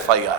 FIR।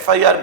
FIR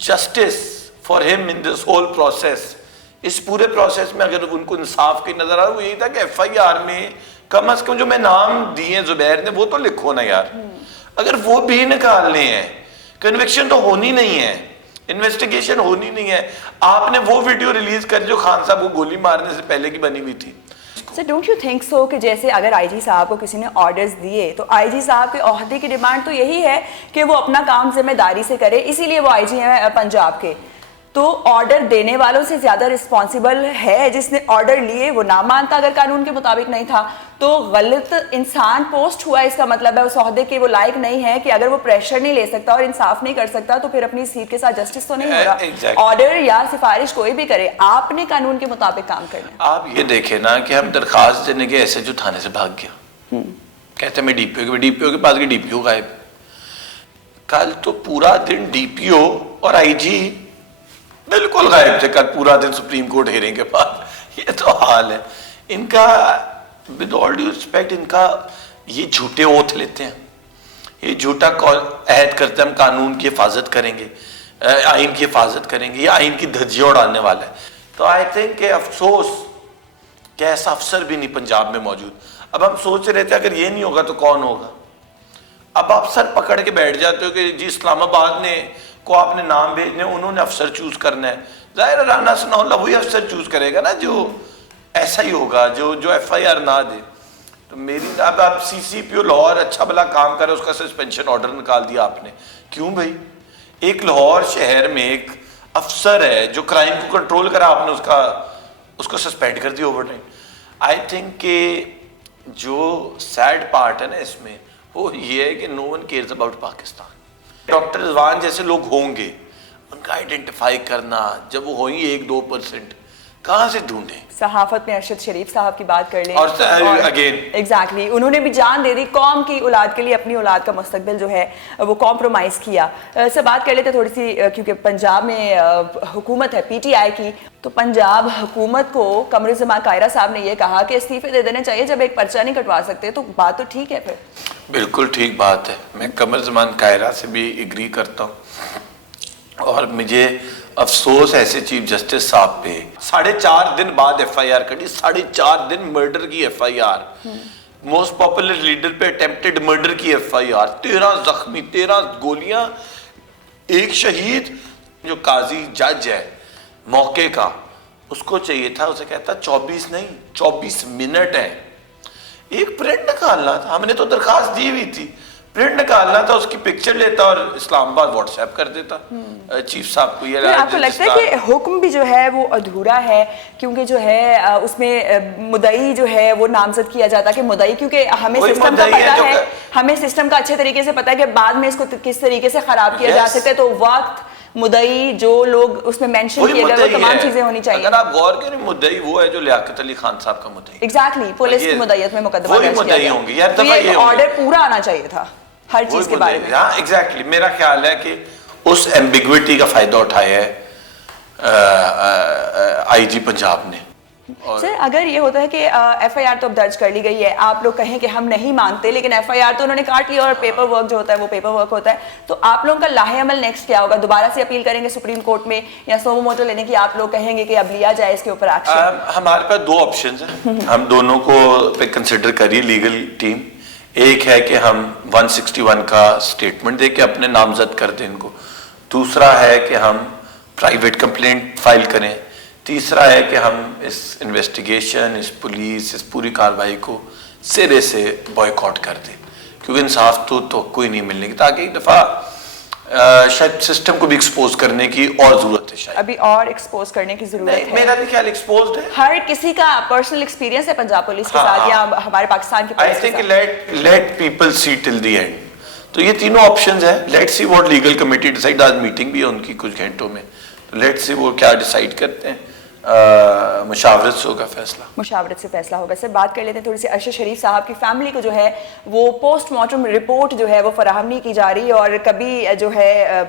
justice for him in this whole process اس پورے process میں اگر ان کو انصاف کی نظر آ وہ یہی تھا کہ ایف آئی آر میں کم از کم جو میں نام دیے زبیر نے وہ تو لکھو نا یار. اگر وہ بھی نکالنے ہیں, کنوکشن تو ہونی نہیں ہے, انویسٹیگیشن ہونی نہیں ہے. آپ نے وہ ویڈیو ریلیز کر جو خان صاحب کو گولی مارنے سے پہلے کی بنی ہوئی تھی. سر ڈونٹ یو تھنک سو کہ جیسے اگر آئی جی صاحب کو کسی نے آرڈرز دیے تو آئی جی صاحب کے عہدے کی ڈیمانڈ تو یہی ہے کہ وہ اپنا کام ذمہ داری سے کرے, اسی لیے وہ آئی جی ہیں پنجاب کے. تو آرڈر دینے والوں سے زیادہ رسپانسیبل ہے جس نے آرڈر لیے, وہ نہ مانتا اگر قانون کے مطابق نہیں تھا تو غلط انسان پوسٹ ہوا, اس کا مطلب ہے اس عہدے کے وہ لائق نہیں ہے کہ اگر وہ پریشر نہیں لے سکتا اور انصاف نہیں کر سکتا تو پھر اپنی سیٹ کے ساتھ جسٹس تو نہیں ہو رہا. آرڈر یا سفارش کوئی بھی کرے, آپ نے قانون کے مطابق کام کرنا. آپ یہ دیکھیں نا کہ ہم درخواست دینے کے ایسے جو تھانے سے بھاگ گیا, کہتے ہیں میں ڈی پی او کے پاس گیا, ڈی پی او غائب. کل تو پورا دن ڈی پی او اور آئی جی بالکل غائب تھے, کل پورا دن سپریم کورٹ ہیرنگ کے پاس. یہ تو حال ہے ان کا. ود آل ڈیو ریسپیکٹ, ان کا یہ جھوٹے اوتھ لیتے ہیں, یہ جھوٹا عہد کرتے ہیں ہم قانون کی حفاظت کریں گے, آئین کی حفاظت کریں گے, یہ آئین کی دھجیاں اڑانے والا ہے. تو آئی تھنک کہ افسوس کہ ایسا افسر بھی نہیں پنجاب میں موجود. اب ہم سوچ رہے تھے اگر یہ نہیں ہوگا تو کون ہوگا. اب آپ سر پکڑ کے بیٹھ جاتے ہو کہ جی اسلام آباد نے کو آپ نے نام بھیجنے, انہوں نے افسر چوز کرنا ہے. ظاہر رانا ثناء اللہ وہی افسر چوز کرے گا نا جو ایسا ہی ہوگا جو ایف آئی آر نہ دے. تو میری اب آپ سی سی پی او لاہور اچھا بلا کام کرے, اس کا سسپینشن آرڈر نکال دیا آپ نے. کیوں بھائی, ایک لاہور شہر میں ایک افسر ہے جو کرائم کو کنٹرول کرا, آپ نے اس کو سسپینڈ کر دیا اوور ٹائم. آئی تھنک کہ جو سیڈ پارٹ ہے نا اس میں وہ یہ ہے کہ no one cares about Pakistan. Doctor Rizwan جیسے لوگ ہوں گے, ان کا آئیڈینٹیفائی کرنا جب وہ ہوئی 1-2% کہاں سے ڈھونڈیں. صحافت میں ارشد شریف صاحب کی بات کر لیں, اور اگین ایگزیکٹلی انہوں نے بھی جان دے دی قوم کی اولاد کے لیے, اپنی اولاد کا مستقبل جو ہے وہ کمپرومائز کیا. سے بات کر لیتے تھوڑی سی, کیونکہ پنجاب میں حکومت ہے پی ٹی آئی کی, تو پنجاب حکومت کو قمر الزمان قاہرہ صاحب نے یہ کہا کہ استعفے دے دینے چاہیے جب ایک پرچہ نہیں کٹوا سکتے. تو بات تو ٹھیک ہے, پھر بالکل ٹھیک بات ہے. میں قمر الزمان قاہرہ سے بھی ایگری کرتا ہوں, اور مجھے افسوس ایسے چیف جسٹس صاحب پہ 4.5 دن بعد ایف آئی آر کٹی. 4.5 دن مرڈر کی F I R, most popular leader پہ اٹیمپٹڈ مرڈر کی ایف آئی آر, 13 زخمی, 13 گولیاں, ایک شہید. جو قاضی جج ہے موقع کا, اس کو چاہیے تھا, اسے کہتا 24 نہیں 24 منٹ ہے. ایک پرنٹ نکالنا تھا, ہم نے تو درخواست دی ہوئی تھی, پرنٹ نکالنا تھا, اس کی پکچر لیتا اور اسلام آباد واٹس ایپ کر دیتا چیف صاحب کو. یہ آپ کو لگتا ہے کہ حکم بھی جو ہے وہ ادھورا ہے, کیونکہ جو ہے اس میں مدعی جو ہے وہ نامزد کیا جاتا کہ مدعی, کیونکہ ہمیں سسٹم کا پتہ ہے, ہمیں سسٹم کا اچھے طریقے سے پتہ ہے کہ بعد میں اس کو کس طریقے سے خراب کیا جا سکتا ہے. تو وقت مدعی جو لوگ اس میں مینشن کیے گئے وہ تمام چیزیں ہونی چاہیے. اگر آپ غور کریں مدعی وہ ہے جو لیاقت علی خان صاحب کا مدعی, ایگزیکٹلی پولیس کی مدعیت میں مقدمہ درج کیا گیا. تو یہ آرڈر پورا آنا چاہیے تھا ہر چیز کے بارے میں. ہاں ایگزیکٹلی, میرا خیال ہے کہ اس ایمبیگوٹی کا فائدہ اٹھایا ہے آئی جی پنجاب نے. سر اگر یہ ہوتا ہے کہ ایف آئی آر تو اب درج کر لی گئی ہے, آپ لوگ کہیں کہ ہم نہیں مانتے, لیکن ایف آئی آر تو انہوں نے کاٹ لیا اور پیپر ورک جو ہوتا ہے وہ پیپر ورک ہوتا ہے, تو آپ لوگوں کا لاہ عمل نیکسٹ کیا ہوگا؟ دوبارہ سے اپیل کریں گے سپریم کورٹ میں, یا سومو موٹو لینے کی آپ لوگ کہیں گے کہ اب لیا جائے اس کے اوپر ایکشن؟ ہمارے پاس 2 آپشنز ہیں, ہم دونوں کو پہ کنسیڈر کریے لیگل ٹیم. ایک ہے کہ ہم 161 کا سٹیٹمنٹ دے کے اپنے نامزد کر دیں ان کو, دوسرا ہے کہ ہم پرائیویٹ کمپلینٹ فائل کریں, تیسرا ہے کہ ہم اس انویسٹیگیشن, اس پولیس, اس پوری کارروائی کو سرے سے بوائیکاٹ کر دیں, کیونکہ انصاف تو کوئی نہیں ملنے کی, تاکہ ایک دفعہ شاید سسٹم کو بھی ایکسپوز کرنے کی اور ضرورت ہے, شاید ابھی اور ایکسپوز کرنے کی ضرورت ہے. میرا بھی خیال ایکسپوزڈ ہے, ہر کسی کا پرسنل ایکسپیرینس ہے پنجاب پولیس کے ساتھ یا ہمارے پاکستان کی پولیس کے ساتھ. Let people see till the end. تو یہ تینوں آپشنز ہیں. Let see what legal committee decide, آج میٹنگ بھی ہے ان کی کچھ گھنٹوں میں, تو لیٹ سی وہ کیا ڈیسائیڈ کرتے ہیں. مشاورت سے ہوگا فیصلہ, مشاورت سے فیصلہ ہوگا. سر بات کر لیتے ہیں تھوڑی سی ارشد شریف صاحب کی فیملی کو جو ہے وہ پوسٹ مارٹم رپورٹ جو ہے وہ فراہم نہیں کی جا رہی, اور کبھی جو ہے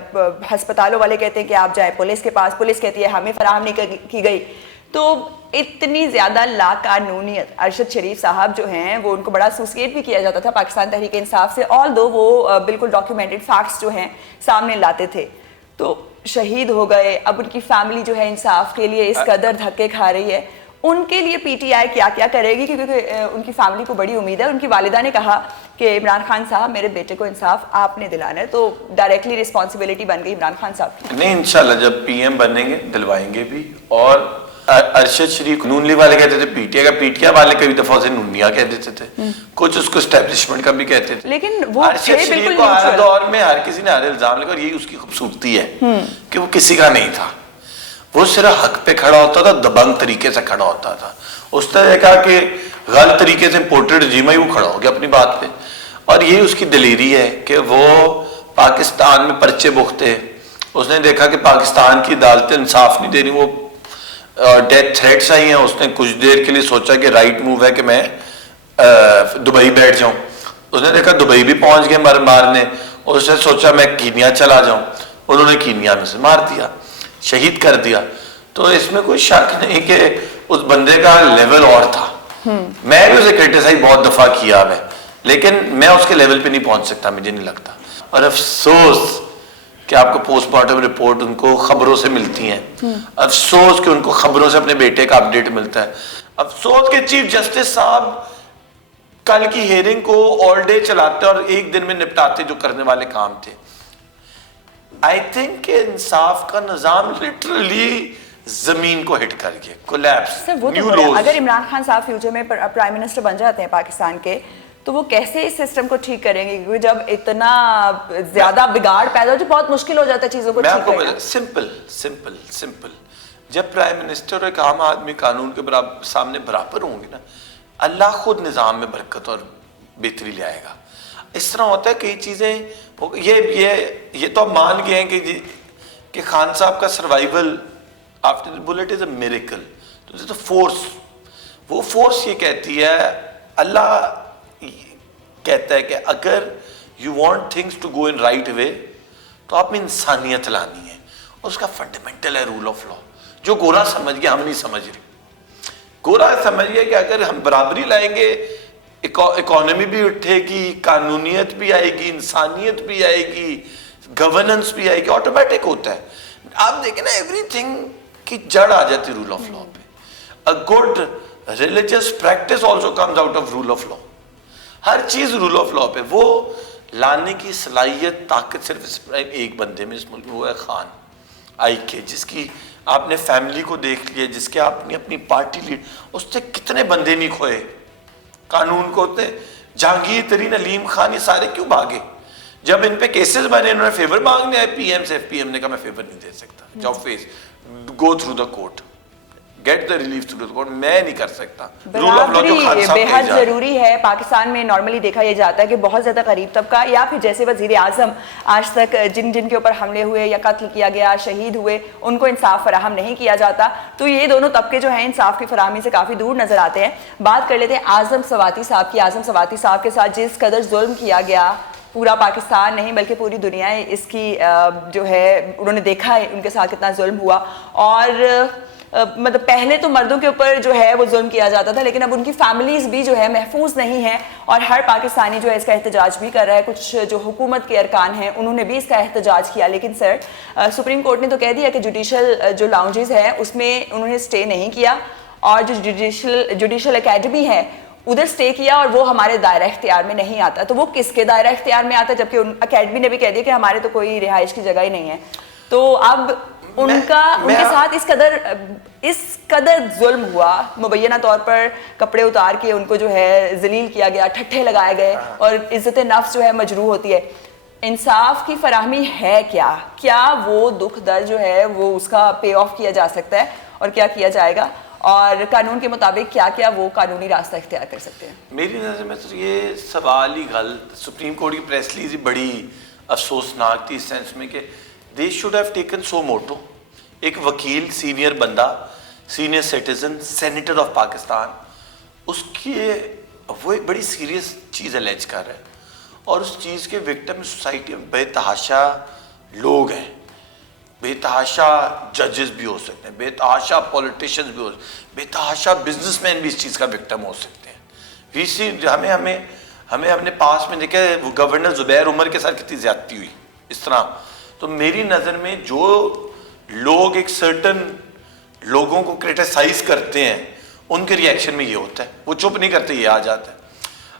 ہسپتالوں والے کہتے ہیں کہ آپ جائیں پولیس کے پاس, پولیس کہتی ہے ہمیں فراہم نہیں کی گئی. تو اتنی زیادہ لاقانونیت ارشد شریف صاحب جو ہیں وہ ان کو بڑا ایسوسیٹ بھی کیا جاتا تھا پاکستان تحریک انصاف سے, آل دو وہ بالکل ڈاکیومنٹڈ فیکٹس جو ہیں سامنے لاتے تھے. تو شہید ہو گئے, اب ان کی فیملی جو ہے انصاف کے لیے اس قدر دھکے کھا رہی ہے, ان کے لیے پی ٹی آئی کیا کیا کرے گی؟ کیونکہ ان کی فیملی کو بڑی امید ہے. ان کی والدہ نے کہا کہ عمران خان صاحب میرے بیٹے کو انصاف آپ نے دلانا ہے, تو ڈائریکٹلی رسپانسبلٹی بن گئی عمران خان صاحب کی. نہیں, انشاءاللہ جب پی ایم بنیں گے دلوائیں گے بھی. اور ارشد شریف نون لیگ والے کہتے تھے پی ٹی آئی کا, پی ٹی آئی والے کئی دفعہ اسے نونیا کہہ دیتے تھے, کچھ اس کو اسٹیبلشمنٹ کا بھی کہتے تھے. لیکن وہ ارشد شریف کو ہر دور میں ہر کسی نے ہر الزام لگا, اور یہی اس کی خوبصورتی ہے کہ وہ کسی کا نہیں تھا. وہ صرف حق پہ کھڑا ہوتا تھا, دبنگ طریقے سے کھڑا ہوتا تھا. اس نے کہا کہ غلط طریقے سے امپورٹڈ رجیم ہے, وہ کھڑا ہو گیا اپنی بات پہ. اور یہی اس کی دلیری ہے کہ وہ پاکستان میں پرچے بکتے. اس نے دیکھا کہ پاکستان کی عدالتیں انصاف نہیں دے رہی, وہ ڈیتھ تھریٹس آئی ہیں. اس نے کچھ دیر کے لیے سوچا کہ رائٹ موو ہے کہ میں دبئی بیٹھ جاؤں. اس نے دیکھا دبئی بھی پہنچ گئے مارنے. اس نے سوچا میں کینیا چلا جاؤں. انہوں نے کینیا میں سے مار دیا, شہید کر دیا. تو اس میں کوئی شک نہیں کہ اس بندے کا لیول اور تھا. میں بھی اسے کرٹیسائز بہت دفعہ کیا ہے, لیکن میں اس کے لیول پہ نہیں پہنچ سکتا, مجھے نہیں لگتا. اور افسوس کہ آپ کو پوسٹ مارٹم رپورٹ ان کو خبروں سے ملتی ہیں, افسوس کہ ان کو خبروں سے اپنے بیٹے کا اپڈیٹ ملتا ہے. افسوس کہ چیف جسٹس صاحب کل کی ہیئرنگ کو آل ڈے چلاتے اور ایک دن میں نپٹاتے جو کرنے والے کام تھے. آئی تھنک کہ انصاف کا نظام لٹرلی زمین کو ہٹ کر کے کولیپس. اگر عمران خان صاحب فیوچر میں پرائم منسٹر بن جاتے ہیں پاکستان کے, تو وہ کیسے اس سسٹم کو ٹھیک کریں گے؟ کیونکہ جب اتنا زیادہ بگاڑ پیدا ہو تو بہت مشکل ہو جاتا ہے چیزوں کو ٹھیک کرنا. سمپل جب پرائم منسٹر اور ایک عام آدمی قانون کے سامنے برابر ہوں گے نا, اللہ خود نظام میں برکت اور بہتری لے آئے گا. اس طرح ہوتا ہے کئی چیزیں, یہ تو اب مان گئے ہیں کہ خان صاحب کا survival after the bullet is a miracle. تو فورس, وہ فورس یہ کہتی ہے, اللہ کہتا ہے کہ اگر you want things to go in right way تو آپ میں انسانیت لانی ہے. اور اس کا فنڈامنٹل ہے رول آف لا, جو گورا سمجھ گیا ہم نہیں سمجھ رہے. گورا سمجھ گیا کہ اگر ہم برابری لائیں گے, اکانومی بھی اٹھے گی, قانونیت بھی آئے گی, انسانیت بھی آئے گی, گورننس بھی آئے گی, آٹومیٹک ہوتا ہے. آپ دیکھیں نا ایوری تھنگ کی جڑ آ جاتی رول آف لا پہ. A good religious practice also comes out of rule of law. ہر چیز رول آف لا پہ. وہ لانے کی صلاحیت طاقت صرف ایک بندے میں اس ملک میں, وہ ہے خان آئی کے, جس کی آپ نے فیملی کو دیکھ لیا, جس کے آپ نے اپنی پارٹی لیڈ, اس سے کتنے بندے نہیں کھوئے قانون کو ہوتے. جہانگیر ترین, علیم خان, یہ سارے کیوں بھاگے؟ جب ان پہ کیسز بنے انہوں نے فیور مانگنے آئے پی ایم سے, پی ایم نے کہا میں فیور نہیں دے سکتا, جاؤ face go through the court, get the relief through the court, میں نہیں کر سکتا. برابری بہت ضروری ہے. پاکستان میں نارملی دیکھا یہ جاتا ہے کہ بہت زیادہ غریب طبقہ یا پھر جیسے وزیر اعظم آج تک جن کے اوپر حملے ہوئے یا قتل کیا گیا, شہید ہوئے, ان کو انصاف فراہم نہیں کیا جاتا. تو یہ دونوں طبقے جو ہیں انصاف کی فراہمی سے کافی دور نظر آتے ہیں. بات کر لیتے ہیں اعظم سواتی صاحب کی. اعظم سواتی صاحب کے ساتھ جس قدر ظلم کیا گیا, پورا پاکستان نہیں بلکہ پوری دنیا اس کی جو ہے انہوں نے دیکھا ہے ان کے ساتھ کتنا ظلم ہوا. اور مطلب پہلے تو مردوں کے اوپر جو ہے وہ ظلم کیا جاتا تھا, لیکن اب ان کی فیملیز بھی جو ہے محفوظ نہیں ہیں, اور ہر پاکستانی جو ہے اس کا احتجاج بھی کر رہا ہے. کچھ جو حکومت کے ارکان ہیں انہوں نے بھی اس کا احتجاج کیا, لیکن سر سپریم کورٹ نے تو کہہ دیا کہ جوڈیشل جو لاؤنجز ہیں اس میں انہوں نے اسٹے نہیں کیا, اور جو جوڈیشل اکیڈمی ہے ادھر اسٹے کیا, اور وہ ہمارے دائرہ اختیار میں نہیں آتا. تو وہ کس کے دائرہ اختیار میں آتا ہے, جبکہ اکیڈمی نے بھی کہہ دیا کہ ہمارے تو کوئی رہائش کی جگہ ہی نہیں ہے. تو اب ان کے ساتھ اس قدر ظلم ہوا, مبینہ طور پر کپڑے اتار کے ان کو جو ہے ذلیل کیا گیا, ٹھٹھے لگائے گئے, اور عزت نفس جو ہے مجروح ہوتی ہے. انصاف کی فراہمی ہے کیا وہ دکھ درد جو ہے وہ اس کا پے آف کیا جا سکتا ہے, اور کیا کیا جائے گا, اور قانون کے مطابق کیا وہ قانونی راستہ اختیار کر سکتے ہیں؟ میری نظر میں تو یہ سوال ہی غلط. سپریم کورٹ کی پریس ریلیز بڑی افسوسناک تھی اس سینس میں کہ they should have taken so moto. ایک وکیل, سینئر بندہ, senior citizen, senator of Pakistan, اس کی وہ ایک بڑی سیریس چیز الیج کر رہا ہے, اور اس چیز کے وکٹم سوسائٹی میں بے تحاشا لوگ ہیں. بے تحاشا ججز بھی ہو سکتے ہیں, بے تحاشا پولیٹیشنز بھی ہو سکتے ہیں, بے تحاشا بزنس مین بھی اس چیز کا وکٹم ہو سکتے ہیں. ہمیں اپنے پاس میں دیکھا وہ گورنر زبیر عمر کے ساتھ کتنی زیادتی ہوئی. اس طرح تو میری نظر میں جو لوگ ایک سرٹن لوگوں کو کرٹیسائز کرتے ہیں ان کے ریئیکشن میں یہ ہوتا ہے, وہ چپ نہیں کرتے, یہ آ جاتا ہے.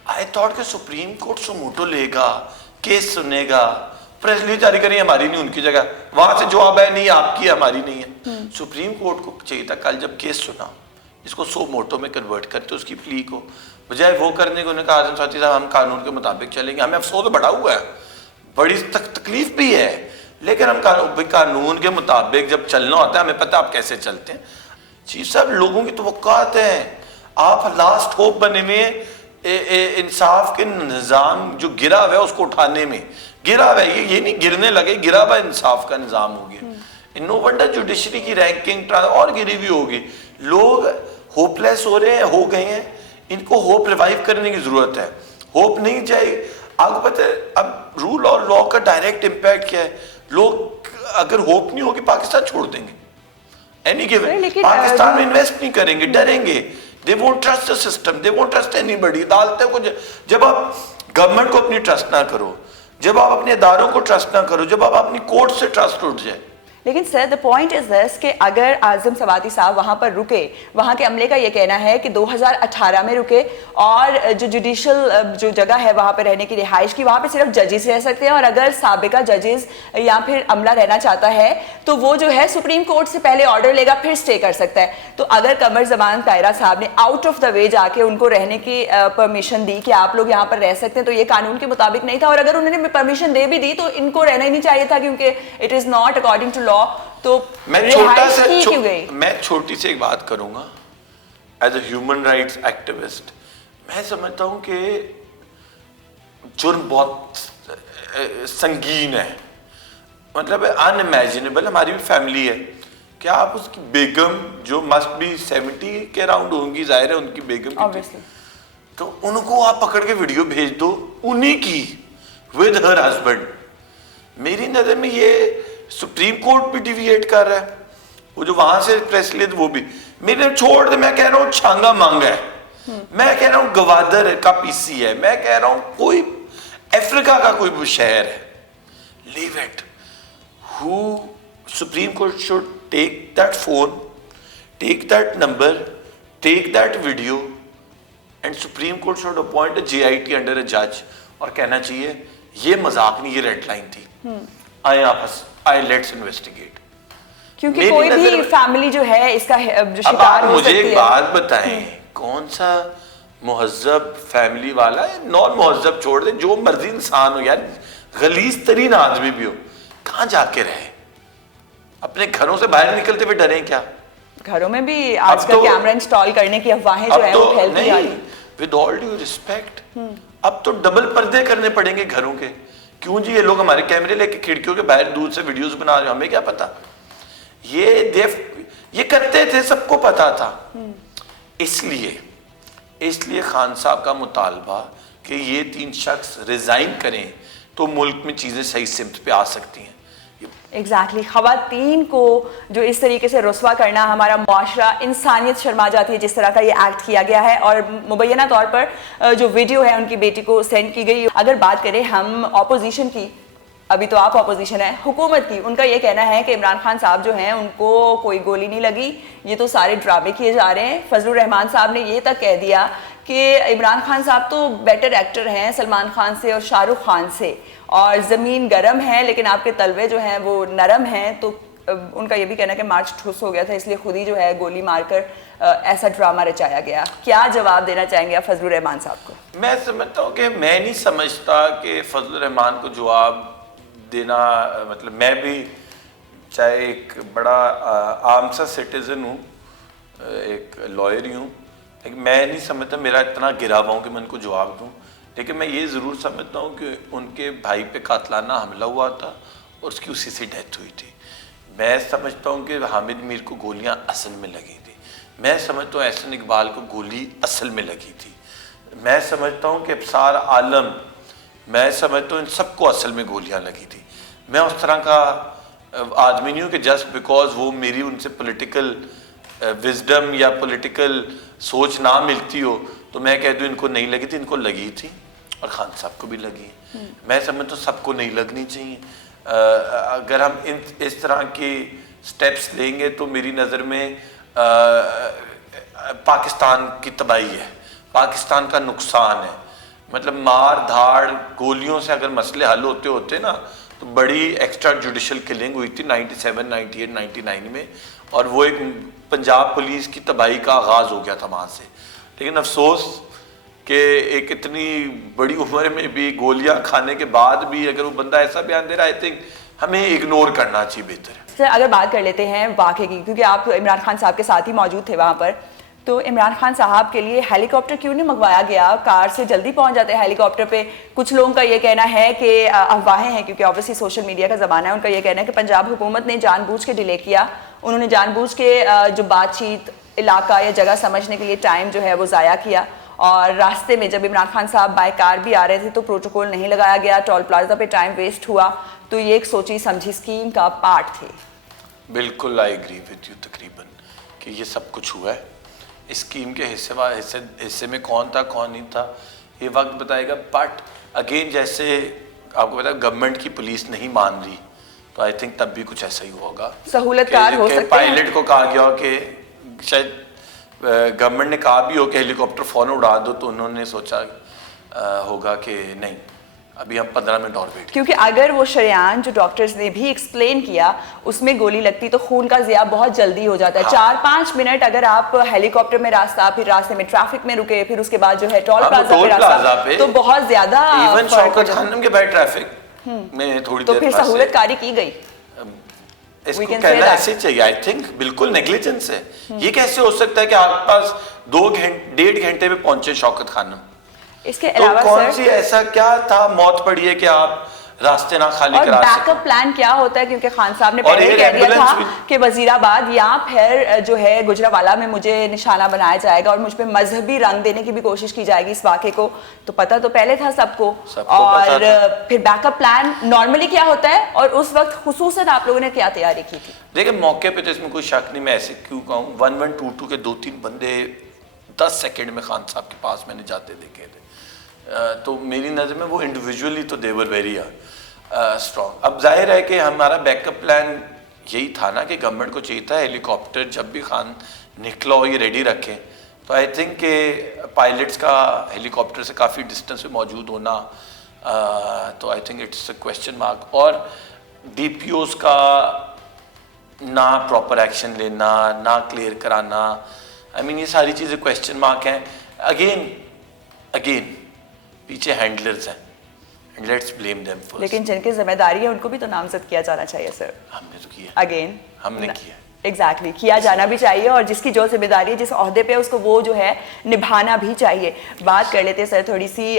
آئی تھاٹ کہ سپریم کورٹ سموٹو لے گا, کیس سنے گا, پریس ریلیز جاری کریں, ہماری نہیں ان کی جگہ, وہاں سے جواب ہے نہیں آپ کی ہماری نہیں ہے. سپریم کورٹ کو چاہیے تھا کل جب کیس سنا اس کو سو موٹو میں کنورٹ کرتے اس کی پلی کو, بجائے وہ کرنے کو. انہوں نے کہا اعظم ساتھی صاحب ہم قانون کے مطابق چلیں گے, ہمیں افسوس بڑا ہوا ہے, بڑی تکلیف بھی ہے, لیکن ہم قانون کے مطابق جب چلنا ہوتا ہے ہمیں پتہ آپ کیسے چلتے ہیں. چیف صاحب لوگوں کی توقعات ہیں, آپ لاسٹ ہوپ بنے ہوئے انصاف کے نظام جو گرا ہوا ہے اس کو اٹھانے میں گرا ہوا ہے. یہ نہیں گرنے لگے, گرا ہوا انصاف کا نظام ہو گیا. نو ونڈر جوڈیشری کی رینکنگ اور گری ہوئی ہوگی, لوگ ہوپ لیس ہو رہے ہیں, ہو گئے ہیں. ان کو ہوپ ریوائیو کرنے کی ضرورت ہے. ہوپ نہیں چاہیے. آپ کو پتہ ہے اب رول اور لا کا ڈائریکٹ امپیکٹ کیا ہے, لوگ اگر ہوپ نہیں ہوگی پاکستان چھوڑ دیں گے, اینی گیون پاکستان میں انویسٹ نہیں کریں گے, ڈریں گے. they won't trust the system, they won't trust anybody. عدالتیں کو جب آپ گورنمنٹ کو اپنی ٹرسٹ نہ کرو, جب آپ اپنے اداروں کو ٹرسٹ نہ کرو, جب آپ اپنی کورٹ سے ٹرسٹ اٹھ جائے. لیکن سر the point is this کہ اگر اعظم سواتی صاحب وہاں پر رکے, وہاں کے عملے کا یہ کہنا ہے کہ 2018 میں رکے اور جو جوڈیشل جو جگہ ہے وہاں پہ رہنے کی رہائش کی, وہاں پہ صرف ججز رہ سکتے ہیں, اور اگر سابقہ ججز یا پھر عملہ رہنا چاہتا ہے تو وہ جو ہے سپریم کورٹ سے پہلے آرڈر لے گا پھر سٹے کر سکتا ہے. تو اگر قمر زمان طاہرہ صاحب نے آؤٹ آف دا وے جا کے ان کو رہنے کی پرمیشن دی کہ آپ لوگ یہاں پر رہ سکتے ہیں, تو یہ قانون کے مطابق نہیں تھا. اور اگر انہوں نے پرمیشن دے بھی دی تو ان کو رہنا ہی نہیں چاہیے تھا, کیونکہ it is not according to law. تو میں چھوٹی سے ایک بات کروں گا as a human rights activist. میں سمجھتا ہوں کہ جرم بہت سنگین ہے, مطلب ان امیجنیبل. ہماری بھی فیملی ہے, کیا آپ اس کی بیگم جو مسٹ بی 70 کے اراؤنڈ ہوں گی, ظاہر ہے ان کی بیگم کی, تو ان کو آپ پکڑ کے ویڈیو بھیج دو انہی کی ود ہر ہسبینڈ. میری نظر میں یہ سپریم کورٹ بھی ڈیویٹ کر رہا ہے, وہ جو وہاں سے پریس لیے وہ بھی. میرے چھوڑ دے, میں کہہ رہا ہوں چھانگا مانگا ہے, میں کہہ رہا ہوں گوادر کا پی سی ہے, میں کہہ رہا ہوں کوئی افریقہ کا کوئی شہر ہے. Leave it. ہو Supreme Court should take that phone, take that number, take that video, and Supreme Court should appoint a JIT under a جج, اور کہنا چاہیے یہ مذاق نہیں, یہ ریڈ لائن تھی, آئے آپ لیٹس انویسٹیگیٹ. کیونکہ کوئی بھی فیملی جو ہے اس کا جو شکار ہو سکتی ہے. مجھے ایک بات بتائیں, کون سا مہذب فیملی والا ہے, نان مہذب چھوڑ دیں, جو مرضی انسان ہو یار, غلیظ ترین آدمی بھی ہو, کہاں جا کے رہے, اپنے گھروں سے باہر نکلتے ہوئے ڈریں کیا؟ گھروں میں بھی آج کل کیمرہ انسٹال کرنے کی افواہیں جو ہیں وہ پھیلتی جا رہی ہیں. ود آل ڈیو ریسپیکٹ, اب تو ڈبل پردے کرنے پڑیں گے گھروں کے. کیوں جی, یہ لوگ ہمارے کیمرے لے کے کھڑکیوں کے باہر دور سے ویڈیوز بنا رہے ہیں, ہمیں کیا پتا. یہ کرتے تھے, سب کو پتا تھا. اس لیے خان صاحب کا مطالبہ کہ یہ 3 شخص ریزائن کریں تو ملک میں چیزیں صحیح سمت پہ آ سکتی ہیں. ایگزیکٹلی. خواتین کو جو اس طریقے سے رسوا کرنا, ہمارا معاشرہ, انسانیت شرما جاتی ہے جس طرح کا یہ ایکٹ کیا گیا ہے. اور مبینہ طور پر جو ویڈیو ہے ان کی بیٹی کو سینڈ کی گئی. اگر بات کریں ہم اپوزیشن کی, ابھی تو آپ اپوزیشن ہے, حکومت کی, ان کا یہ کہنا ہے کہ عمران خان صاحب جو ہیں ان کو کوئی گولی نہیں لگی, یہ تو سارے ڈرامے کیے جا رہے ہیں. فضل الرحمان صاحب نے یہ تک کہہ دیا کہ عمران خان صاحب تو بیٹر ایکٹر ہیں سلمان خان سے اور شاہ رخ خان سے, اور زمین گرم ہے لیکن آپ کے تلوے جو ہیں وہ نرم ہیں. تو ان کا یہ بھی کہنا ہے کہ مارچ ٹھوس ہو گیا تھا, اس لیے خود ہی جو ہے گولی مار کر ایسا ڈرامہ رچایا گیا. کیا جواب دینا چاہیں گے آپ فضل الرحمان صاحب کو؟ میں سمجھتا ہوں کہ میں نہیں سمجھتا کہ فضل الرحمان کو جواب دینا, مطلب میں بھی چاہے ایک بڑا عام سا سٹیزن ہوں, ایک لائر ہی ہوں, لیکن میں نہیں سمجھتا میرا اتنا گرا ہوا ہوں کہ میں ان کو جواب دوں. لیکن میں یہ ضرور سمجھتا ہوں کہ ان کے بھائی پہ قاتلانہ حملہ ہوا تھا اور اس کی اسی سے ڈیتھ ہوئی تھی. میں سمجھتا ہوں کہ حامد میر کو گولیاں اصل میں لگی تھی. میں سمجھتا ہوں احسن اقبال کو گولی اصل میں لگی تھی. میں سمجھتا ہوں کہ ابصار عالم, میں سمجھتا ہوں ان سب کو اصل میں گولیاں لگی تھی. میں اس طرح کا آدمی نہیں ہوں کہ جسٹ بیکاز وہ میری ان سے پولیٹیکل وزڈم یا پولیٹیکل سوچ نہ ملتی ہو تو میں کہہ دوں ان کو نہیں لگی تھی. ان کو لگی تھی اور خان صاحب کو بھی لگی. میں سمجھتا ہوں سب کو نہیں لگنی چاہیے. اگر ہم اس طرح کی سٹیپس لیں گے تو میری نظر میں پاکستان کی تباہی ہے, پاکستان کا نقصان ہے. مطلب مار دھاڑ گولیوں سے اگر مسئلے حل ہوتے نا تو بڑی ایکسٹرا جوڈیشل کلنگ ہوئی تھی 97, 98, 99 میں, اور وہ ایک پنجاب پولیس کی تباہی کا آغاز ہو گیا تھا وہاں سے. لیکن افسوس کہ ایک اتنی بڑی عمر میں بھی گولیاں کھانے کے بعد بھی اگر وہ بندہ ایسا بیان دے رہا ہے, آئی تھنک ہمیں اگنور کرنا چاہیے بہتر ہے. سر اگر بات کر لیتے ہیں واقعے کی, کیونکہ آپ عمران خان صاحب کے ساتھ ہی موجود تھے وہاں پر, تو عمران خان صاحب کے لیے ہیلی کاپٹر کیوں نہیں منگوایا گیا؟ کار سے جلدی پہنچ جاتے ہیں ہیلی کاپٹر پہ. کچھ لوگوں کا یہ کہنا ہے کہ افواہیں ہیں, کیونکہ اوبویسلی سوشل میڈیا کا زمانہ ہے, ان کا یہ کہنا ہے کہ پنجاب حکومت نے جان بوجھ کے ڈیلے کیا, انہوں نے جان بوجھ کے جو بات چیت علاقہ یا جگہ سمجھنے کے لیے ٹائم جو ہے وہ ضائع کیا, اور راستے میں جب عمران خان صاحب بائی کار بھی آ رہے تھے تو پروٹوکول نہیں لگایا گیا, ٹول پلازا پہ ٹائم ویسٹ ہوا, تو یہ ایک سوچی سمجھی اسکیم کا پارٹ تھے. بالکل آئی ایگری وتھ یو تقریباً کہ یہ سب کچھ ہوا ہے. اسکیم کے حصے میں کون تھا کون نہیں تھا یہ وقت بتائے گا. بٹ اگین جیسے آپ کو پتا گورنمنٹ کی پولیس نہیں مان رہی تو آئی تھنک تب بھی کچھ ایسا ہی ہوگا. سہولت کار ہو سکتے ہیں. پائلٹ کو کہا گیا ہو کہ شاید گورنمنٹ نے کہا بھی ہو کہ ہیلی کاپٹر فوراً اڑا دو, تو انہوں نے سوچا ہوگا کہ نہیں ابھی ہم 15 منٹ اور ویٹ. کیونکہ اگر وہ شریان جو ڈاکٹرز نے بھی ایکسپلین کیا اس میں گولی لگتی تو خون کا ضیاع بہت جلدی ہو جاتا ہے. 4-5 منٹ اگر آپ ہیلی کاپٹر میں راستہ, پھر راستے میں ٹریفک میں رکے, پھر اس کے بعد جو ہے ٹول پلازا پہ راستہ, تو بہت زیادہ ایون شوکت خانم کے بعد ٹریفک میں تھوڑی دیر تو پھر سہولت کاری کی گئی. اس کو کہنا ایسے چاہیے, آئی تھنک بالکل نیگلیجنس ہے. یہ کیسے ہو سکتا ہے کہ آپ پاس 1.5 گھنٹے میں پہنچے شوکت خانم؟ اس کے علاوہ کون سی ایسا کیا تھا موت پڑی ہے کہ آپ راستے نہ خالی کرا سکیں؟ اور بیک اپ پلان کیا ہوتا ہے, کیونکہ خان صاحب نے پہلے ہی کہہ دیا تھا کہ وزیر آباد یا پھر جو ہے گجرانوالہ میں مجھے نشانہ بنایا جائے گا اور مجھ پہ مذہبی رنگ دینے کی بھی کوشش کی جائے گی اس واقعے کو. تو پتہ تو پہلے تھا سب کو. اور پھر بیک اپ پلان نارملی کیا ہوتا ہے, اور اس وقت خصوصاً آپ لوگوں نے کیا تیاری کی تھی؟ دیکھیں موقع پہ تو اس میں کوئی شک نہیں, میں ایسے کیوں کہوں, 1122 کے 2-3 بندے 10 سیکنڈ میں خان صاحب کے پاس میں نے جاتے دیکھے تھے. تو میری نظر میں وہ انڈیویجولی تو دیور ویری اسٹرانگ. اب ظاہر ہے کہ ہمارا بیک اپ پلان یہی تھا نا کہ گورنمنٹ کو چاہیے تھا ہیلی کاپٹر جب بھی خان نکلا ہو یہ ریڈی رکھیں. تو آئی تھنک کہ پائلٹس کا ہیلی کاپٹر سے کافی ڈسٹینس پہ موجود ہونا, تو I think it's a question mark. اور ڈی پی اوز کا نہ پراپر ایکشن لینا, نہ کلیئر کرانا, آئی مین یہ ساری چیزیں کویسچن مارک ہیں. اگین پیچھے ہینڈلرز ہیں, لیٹس بلیم دیم فرسٹ. لیکن جن کی ذمہ داری ہے ان کو بھی تو نامزد کیا جانا چاہیے سر. ہم نے تو کیا, اگین ہم نے کیا, ایگزیکٹلی کیا جانا بھی چاہیے, اور جس کی جو ذمہ داری ہے جس عہدے پہ اس کو وہ جو ہے نبھانا بھی چاہیے. بات کر لیتے ہیں سر تھوڑی سی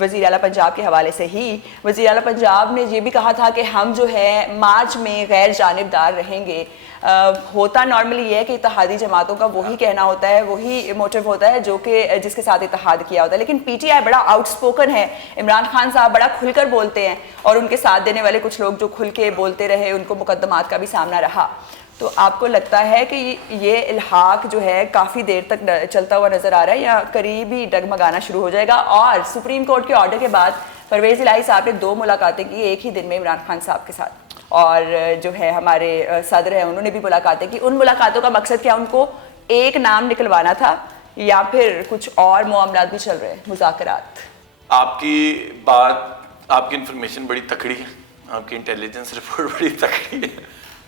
وزیر اعلیٰ پنجاب کے حوالے سے ہی. وزیر اعلیٰ پنجاب نے یہ بھی کہا تھا کہ ہم جو ہے مارچ میں غیر جانبدار رہیں گے. ہوتا نارملی یہ ہے کہ اتحادی جماعتوں کا وہی کہنا ہوتا ہے, وہی موٹیو ہوتا ہے جو کہ جس کے ساتھ اتحاد کیا ہوتا ہے. لیکن پی ٹی آئی بڑا آؤٹ اسپوکن ہے, عمران خان صاحب بڑا کھل کر بولتے ہیں, اور ان کے ساتھ دینے والے کچھ لوگ جو کھل کے بولتے رہے ان کو مقدمات کا بھی سامنا رہا. تو آپ کو لگتا ہے کہ یہ الحاق جو ہے کافی دیر تک چلتا ہوا نظر آ رہا ہے, یا قریب ہی ڈگمگانا شروع ہو جائے گا؟ اور سپریم کورٹ کے آرڈر کے بعد پرویز الہی صاحب نے 2 ملاقاتیں کی ایک ہی دن میں عمران خان صاحب کے ساتھ, اور جو ہے ہمارے صدر ہیں انہوں نے بھی ملاقاتیں کی. ان ملاقاتوں کا مقصد کیا, ان کو ایک نام نکلوانا تھا یا پھر کچھ اور معاملات بھی چل رہے ہیں, مذاکرات؟ آپ کی بات, آپ کی انفارمیشن بڑی تکڑی ہے, آپ کی انٹیلیجنس رپورٹ بڑی تکڑی ہے.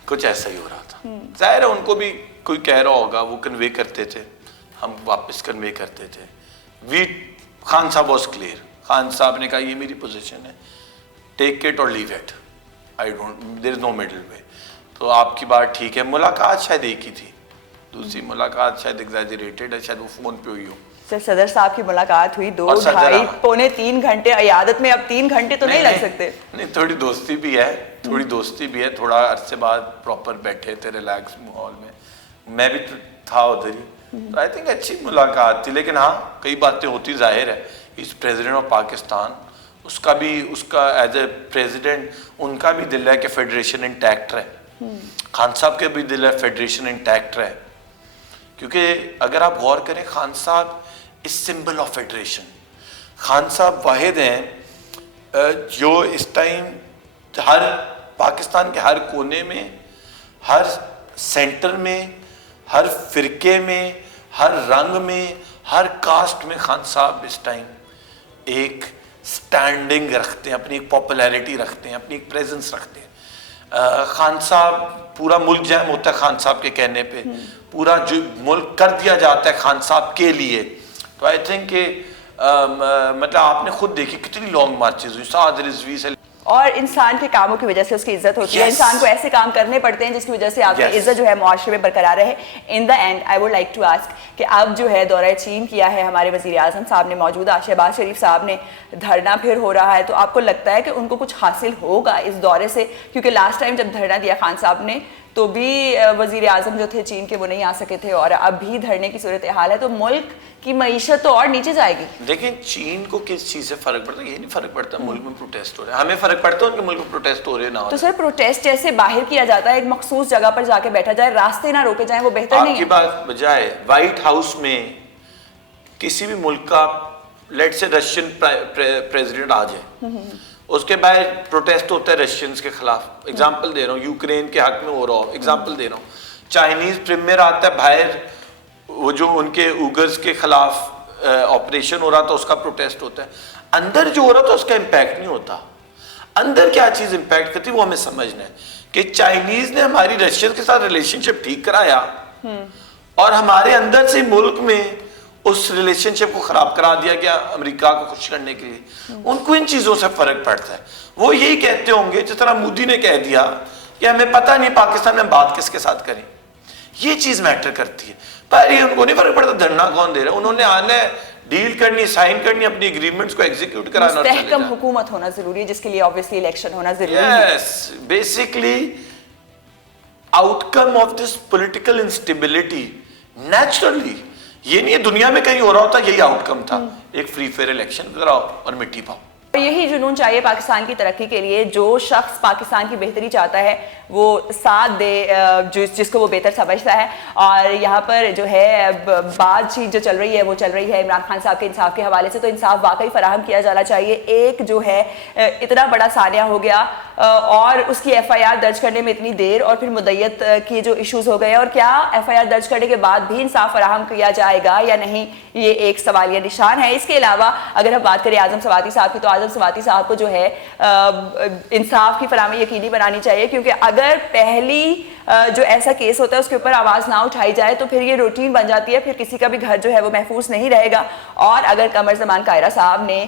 کچھ ایسا ہی ہو رہا تھا. ظاہر ہے ان کو بھی کوئی کہہ رہا ہوگا, وہ کنوے کرتے تھے, ہم واپس کنوے کرتے تھے. خان صاحب واز کلیئر, خان صاحب نے کہا یہ میری پوزیشن ہے, ٹیک اٹ اور leave it, there is know middle way. تو آپ کی بات ٹھیک ہے. ملاقات شاید ایک ہی تھی, دوسری ملاقات شاید ایگزیجریٹڈ ہے, شاید وہ فون پہ ہوئی ہو. سر صدر صاحب کی ملاقات ہوئی 2-2.5-3 گھنٹے, عیادت میں اب 3 گھنٹے تو نہیں لگ سکتے. نہیں, تھوڑی دوستی بھی ہے, تھوڑا عرصے بعد پراپر بیٹھے تھے ریلیکس ماحول میں, میں بھی تھا ادھر ہی. تو آئی تھنک اچھی ملاقات تھی. لیکن ہاں کئی باتیں ہوتی, ظاہر ہے از پریزیڈنٹ آف پاکستان, اس کا ایز اے پریزیڈنٹ ان کا بھی دل ہے کہ فیڈریشن انٹیکٹ رہے, خان صاحب کے بھی دل ہے فیڈریشن انٹیکٹ رہے. کیونکہ اگر آپ غور کریں, خان صاحب از سمبل آف فیڈریشن. خان صاحب واحد ہیں جو اس ٹائم ہر پاکستان کے ہر کونے میں، ہر سینٹر میں، ہر فرقے میں، ہر رنگ میں، ہر کاسٹ میں خان صاحب اس ٹائم ایک سٹینڈنگ رکھتے ہیں، اپنی ایک پاپولیرٹی رکھتے ہیں، اپنی ایک پریزنس رکھتے ہیں. خان صاحب پورا ملک جام ہوتا ہے خان صاحب کے کہنے پہ، پورا جو ملک کر دیا جاتا ہے خان صاحب کے لیے. تو آئی تھنک کہ مطلب آپ نے خود دیکھی کتنی لانگ مارچز ہوئی، سعد رضوی سے، اور انسان کے کاموں کی وجہ سے اس کی عزت ہوتی ہے. Yes. انسان کو ایسے کام کرنے پڑتے ہیں جس کی وجہ سے آپ کی Yes. عزت جو ہے معاشرے میں برقرار رہے. In the end I would like to ask کہ اب جو ہے دورہ چین کیا ہے ہمارے وزیر اعظم صاحب نے، موجودہ شہباز شریف صاحب نے، دھرنا پھر ہو رہا ہے، تو آپ کو لگتا ہے کہ ان کو کچھ حاصل ہوگا اس دورے سے؟ کیونکہ لاسٹ ٹائم جب دھرنا دیا خان صاحب نے تو بھی وزیر اعظم جو تھے چین کے وہ نہیں آ سکے تھے، اور اب بھی دھرنے کی صورتحال ہے، تو ملک کی معیشت تو اور نیچے جائے گی. دیکھیں چین کو کس چیز سے فرق پڑتا ہے؟ یہ نہیں فرق پڑتا ملک میں پروٹیسٹ ہو رہے ہیں، ہمیں فرق پڑتا ہے ان کے ملک میں پروٹیسٹ ہو رہے ہیں نہ ہو تو سر پروٹیسٹ جیسے باہر کیا جاتا ہے، ایک مخصوص جگہ پر جا کے بیٹھا جائے، راستے نہ روکے جائیں، وہ بہتر آپ نہیں کی ہے؟ بات بجائے وائٹ ہاؤس میں کسی بھی ملک کا لیٹ سے رشین پریزیڈنٹ آ جائے، اس کے باہر پروٹیسٹ ہوتا ہے رشینز کے خلاف، اگزامپل دے رہا ہوں، یوکرین کے حق میں ہو رہا ہو، اگزامپل دے رہا ہوں، چائنیز پریمیئر آتا ہے باہر، وہ جو ان کے اوگرز کے خلاف آپریشن ہو رہا تھا اس کا پروٹیسٹ ہوتا ہے. اندر جو ہو رہا تھا اس کا امپیکٹ نہیں ہوتا. اندر کیا چیز امپیکٹ کرتی وہ ہمیں سمجھنا ہے کہ چائنیز نے ہماری رشین کے ساتھ ریلیشن شپ ٹھیک کرایا اور ہمارے اندر سے ملک میں اس ریلیشن شپ کو خراب کرا دیا گیا امریکہ کو خوش کرنے کے لیے. ان کو ان چیزوں سے فرق پڑتا ہے. وہ یہی کہتے ہوں گے جس طرح مودی نے کہہ دیا کہ ہمیں پتہ نہیں پاکستان میں بات کس کے ساتھ کریں. یہ چیز میٹر کرتی ہے. پر یہ ان کو نہیں فرق پڑتا دھرنا کون دے رہا ہے، انہوں نے آنا ہے ڈیل کرنی، سائن کرنی، اپنی اگریمنٹس کو ایگزیکیوٹ کرانا اور چلے مستحکم جانا. حکومت ہونا ضروری ہے جس کے لیے obviously الیکشن ہونا ضروری ہے. Yes basically outcome of this political instability naturally یہ نہیں ہے دنیا میں کہیں ہو رہا ہوتا، یہی آؤٹ کم تھا، ایک فری فیئر الیکشن کراؤ اور مٹی پاؤ. یہی جنون چاہیے پاکستان کی ترقی کے لیے. جو شخص پاکستان کی بہتری چاہتا ہے وہ ساتھ دے جس کو وہ بہتر سمجھتا ہے. اور یہاں پر جو ہے بات چیت جو چل رہی ہے وہ چل رہی ہے عمران خان صاحب کے انصاف کے حوالے سے. تو انصاف واقعی فراہم کیا جانا چاہیے. ایک جو ہے اتنا بڑا سانحہ ہو گیا اور اس کی ایف آئی آر درج کرنے میں اتنی دیر، اور پھر مدعیت کی جو ایشوز ہو گئے، اور کیا ایف آئی آر درج کرنے کے بعد بھی انصاف فراہم کیا جائے گا یا نہیں، یہ ایک سوالیہ نشان ہے. اس کے علاوہ اگر ہم بات کریں اعظم سواتی صاحب کی، تو اعظم سواتی صاحب کو جو ہے انصاف کی فراہمی یقینی بنانی چاہیے، کیونکہ اگر پہلی جو ایسا کیس ہوتا ہے اس کے اوپر آواز نہ اٹھائی جائے تو پھر یہ روٹین بن جاتی ہے، پھر کسی کا بھی گھر جو ہے وہ محفوظ نہیں رہے گا. اور اگر قمر زمان قاہرہ صاحب نے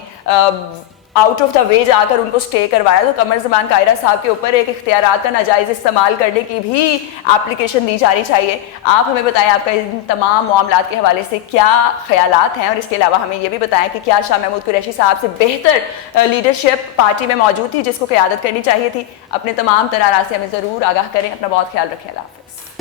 آؤٹ آف دا وے جا کر ان کو سٹے کروایا تو قمر زمان قاہرہ صاحب کے اوپر ایک اختیارات کا ناجائز استعمال کرنے کی بھی اپلیکیشن دی جانی چاہیے. آپ ہمیں بتائیں آپ کا ان تمام معاملات کے حوالے سے کیا خیالات ہیں، اور اس کے علاوہ ہمیں یہ بھی بتائیں کہ کیا شاہ محمود قریشی صاحب سے بہتر لیڈرشپ پارٹی میں موجود تھی جس کو قیادت کرنی چاہیے تھی. اپنے تمام تر آراء سے ہمیں ضرور آگاہ کریں. اپنا بہت خیال رکھیں. اللہ حافظ.